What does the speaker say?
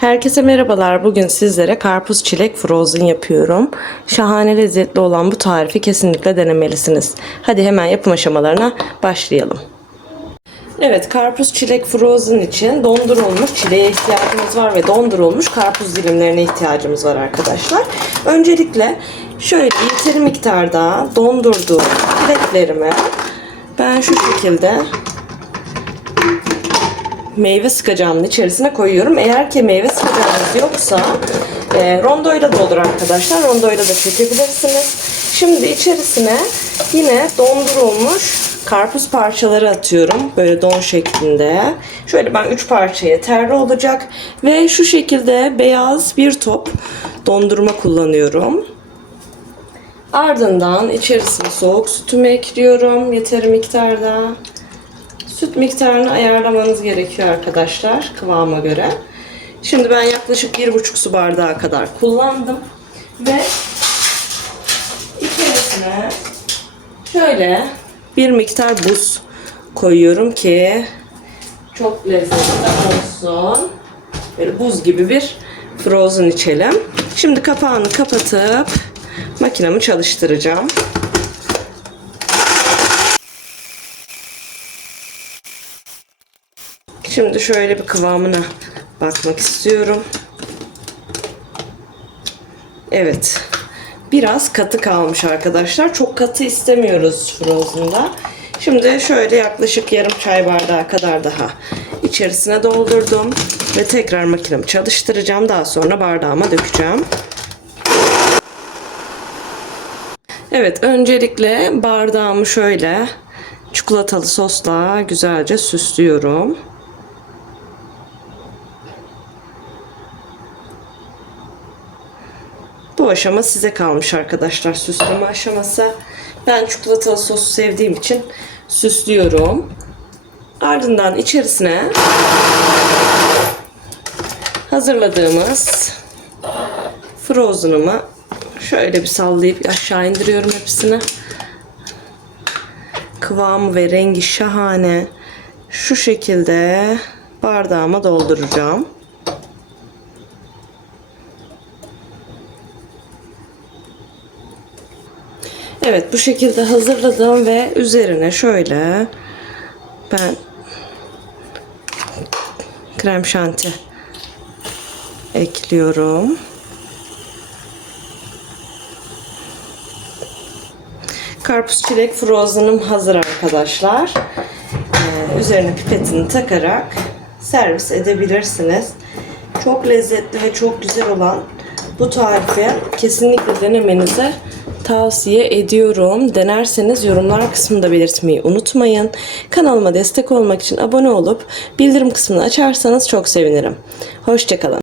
Herkese merhabalar. Bugün sizlere karpuz çilek frozen yapıyorum. Şahane lezzetli olan bu tarifi kesinlikle denemelisiniz. Hadi hemen yapım aşamalarına başlayalım. Evet, karpuz çilek frozen için dondurulmuş çileğe ihtiyacımız var ve dondurulmuş karpuz dilimlerine ihtiyacımız var arkadaşlar. Öncelikle şöyle yeteri miktarda dondurduğum çileklerimi ben şu şekilde meyve sıkacağımın içerisine koyuyorum. Eğer ki meyve sıkacağınız yoksa e, rondoyla da olur arkadaşlar. Rondoyla da çekebilirsiniz. Şimdi içerisine yine dondurulmuş karpuz parçaları atıyorum. Böyle don şeklinde. Şöyle ben 3 parça yeterli olacak. Ve şu şekilde beyaz bir top dondurma kullanıyorum. Ardından içerisine soğuk sütümü ekliyorum. Yeteri miktarda. Süt miktarını ayarlamanız gerekiyor arkadaşlar kıvama göre. Şimdi ben yaklaşık 1,5 su bardağı kadar kullandım. Ve içerisine şöyle bir miktar buz koyuyorum ki çok lezzetli olsun. Böyle buz gibi bir frozen içelim. Şimdi kapağını kapatıp makinemi çalıştıracağım. Şimdi şöyle bir kıvamına bakmak istiyorum. Evet. Biraz katı kalmış arkadaşlar. Çok katı istemiyoruz frozen'da. Şimdi şöyle yaklaşık yarım çay bardağı kadar daha içerisine doldurdum. Ve tekrar makinemi çalıştıracağım. Daha sonra bardağıma dökeceğim. Evet öncelikle bardağımı şöyle çikolatalı sosla güzelce süslüyorum. Bu aşama size kalmış arkadaşlar süsleme aşaması. Ben çikolatalı sosu sevdiğim için süslüyorum. Ardından içerisine hazırladığımız frozen'ımı şöyle bir sallayıp aşağı indiriyorum hepsini. Kıvamı ve rengi şahane. Şu şekilde bardağıma dolduracağım. Evet bu şekilde hazırladım ve üzerine şöyle ben krem şanti ekliyorum. Karpuz çilek frozen'ım hazır arkadaşlar. Ee, üzerine pipetini takarak servis edebilirsiniz. Çok lezzetli ve çok güzel olan bu tarifi kesinlikle denemenizi tavsiye ediyorum. Denerseniz yorumlar kısmında belirtmeyi unutmayın. Kanalıma destek olmak için abone olup bildirim kısmını açarsanız çok sevinirim. Hoşçakalın.